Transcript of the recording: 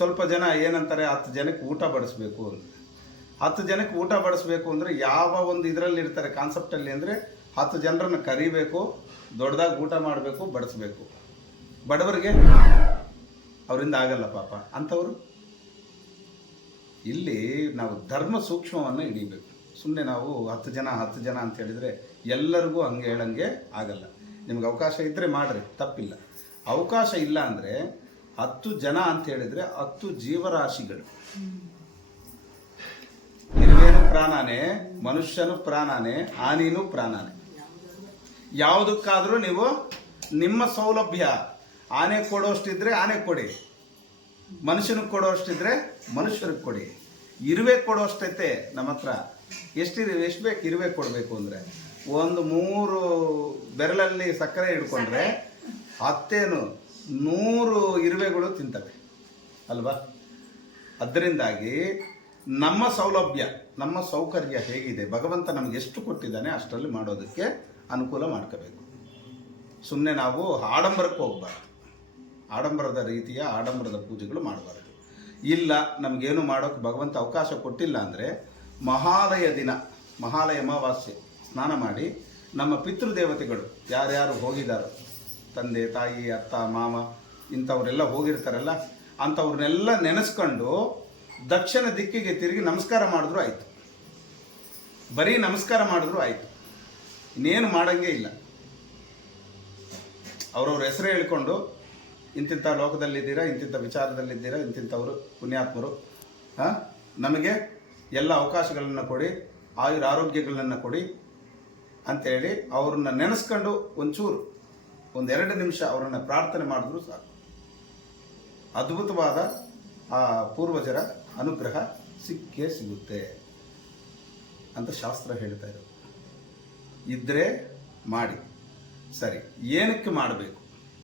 ಸ್ವಲ್ಪ ಜನ ಏನಂತಾರೆ, ಹತ್ತು ಜನಕ್ಕೆ ಊಟ ಬಡಿಸ್ಬೇಕು ಹತ್ತು ಜನಕ್ಕೆ ಊಟ ಬಡಿಸ್ಬೇಕು ಅಂದರೆ ಯಾವ ಒಂದು ಇದರಲ್ಲಿ ಇರ್ತಾರೆ ಕಾನ್ಸೆಪ್ಟಲ್ಲಿ ಅಂದರೆ ಹತ್ತು ಜನರನ್ನು ಕರಿಬೇಕು, ದೊಡ್ಡದಾಗಿ ಊಟ ಮಾಡಬೇಕು, ಬಡಿಸ್ಬೇಕು. ಬಡವರಿಗೆ ಅವರಿಂದ ಆಗಲ್ಲ ಪಾಪ. ಅಂಥವ್ರು ಇಲ್ಲಿ ನಾವು ಧರ್ಮ ಸೂಕ್ಷ್ಮವನ್ನು ಹಿಡಿಬೇಕು. ಸುಮ್ಮನೆ ನಾವು ಹತ್ತು ಜನ ಹತ್ತು ಜನ ಅಂತ ಹೇಳಿದರೆ ಎಲ್ಲರಿಗೂ ಹಂಗೆ ಹೇಳಂಗೆ ಆಗಲ್ಲ. ನಿಮ್ಗೆ ಅವಕಾಶ ಇದ್ದರೆ ಮಾಡಿರಿ, ತಪ್ಪಿಲ್ಲ. ಅವಕಾಶ ಇಲ್ಲ ಅಂದರೆ ಹತ್ತು ಜನ ಅಂತ ಹೇಳಿದರೆ ಹತ್ತು ಜೀವರಾಶಿಗಳು. ಇರುವೇನು ಪ್ರಾಣನೇ ಮನುಷ್ಯನು ಪ್ರಾಣನೇ ಆನಿನೂ ಪ್ರಾಣನೇ. ಯಾವುದಕ್ಕಾದರೂ ನೀವು ನಿಮ್ಮ ಸೌಲಭ್ಯ ಆನೆ ಕೊಡೋಷ್ಟಿದ್ರೆ ಆನೆ ಕೊಡಿ. ಮನುಷ್ಯನಿಗೆ ಕೊಡೋಷ್ಟಿದ್ರೆ ಮನುಷ್ಯನಿಗೆ ಕೊಡಿ. ಇರುವೆ ಕೊಡೋಷ್ಟೈತೆ ನಮ್ಮ ಹತ್ರ. ಎಷ್ಟಿದೆ ಎಷ್ಟು ಬೇಕು ಇರುವೆ ಕೊಡಬೇಕು ಅಂದರೆ? ಒಂದು ಮೂರು ಬೆರಳಲ್ಲಿ ಸಕ್ಕರೆ ಹಿಡ್ಕೊಂಡ್ರೆ ಹತ್ತೇನು? ನೂರು ಇರುವೆಗಳು ತಿಂತವೆ, ಅಲ್ವಾ? ಅದರಿಂದಾಗಿ ನಮ್ಮ ಸೌಲಭ್ಯ, ನಮ್ಮ ಸೌಕರ್ಯ ಹೇಗಿದೆ? ಭಗವಂತ ನಮಗೆ ಎಷ್ಟು ಕೊಟ್ಟಿದ್ದಾನೆ ಅಷ್ಟರಲ್ಲಿ ಮಾಡೋದಕ್ಕೆ ಅನುಕೂಲ ಮಾಡ್ಕೋಬೇಕು. ಸುಮ್ಮನೆ ನಾವು ಆಡಂಬರಕ್ಕೆ ಹೋಗ್ಬಾರ್ದು. ಆಡಂಬರದ ರೀತಿಯ ಆಡಂಬರದ ಪೂಜೆಗಳು ಮಾಡಬಾರ್ದು. ಇಲ್ಲ, ನಮಗೇನು ಮಾಡೋಕ್ಕೆ ಭಗವಂತ ಅವಕಾಶ ಕೊಟ್ಟಿಲ್ಲ ಅಂದರೆ ಮಹಾಲಯ ದಿನ, ಮಹಾಲಯ ಅಮಾವಾಸ್ಯೆ, ಸ್ನಾನ ಮಾಡಿ ನಮ್ಮ ಪಿತೃದೇವತೆಗಳು ಯಾರ್ಯಾರು ಹೋಗಿದ್ದಾರೋ ತಂದೆ, ತಾಯಿ, ಅತ್ತ ಮಾಮ ಇಂಥವರೆಲ್ಲ ಹೋಗಿರ್ತಾರಲ್ಲ, ಅಂಥವ್ರನ್ನೆಲ್ಲ ನೆನೆಸ್ಕೊಂಡು ದಕ್ಷಿಣ ದಿಕ್ಕಿಗೆ ತಿರುಗಿ ನಮಸ್ಕಾರ ಮಾಡಿದ್ರು ಆಯಿತು. ಬರೀ ನಮಸ್ಕಾರ ಮಾಡಿದ್ರು ಆಯಿತು. ಇನ್ನೇನು ಮಾಡಂಗೆ ಇಲ್ಲ. ಅವ್ರವ್ರ ಹೆಸರು ಹೇಳ್ಕೊಂಡು, ಇಂತಿಂಥ ಲೋಕದಲ್ಲಿದ್ದೀರಾ, ಇಂತಿಂಥ ವಿಚಾರದಲ್ಲಿದ್ದೀರಾ, ಇಂತಿಂಥವರು ಪುಣ್ಯಾತ್ಮರು, ಹಾಂ? ನಮಗೆ ಎಲ್ಲ ಅವಕಾಶಗಳನ್ನು ಕೊಡಿ ಆಯುರ ಆರೋಗ್ಯಗಳನ್ನು ಕೊಡಿ ಅಂತೇಳಿ ಅವ್ರನ್ನ ನೆನೆಸ್ಕೊಂಡು ಒಂಚೂರು ಒಂದೆರಡು ನಿಮಿಷ ಅವರನ್ನು ಪ್ರಾರ್ಥನೆ ಮಾಡಿದ್ರು ಸಾಕು. ಅದ್ಭುತವಾದ ಆ ಪೂರ್ವಜರ ಅನುಗ್ರಹ ಸಿಕ್ಕೇ ಸಿಗುತ್ತೆ ಅಂತ ಶಾಸ್ತ್ರ ಹೇಳ್ತಾ ಇರೋದು. ಇದ್ರೆ ಮಾಡಿ. ಸರಿ, ಏನಕ್ಕೆ ಮಾಡಬೇಕು?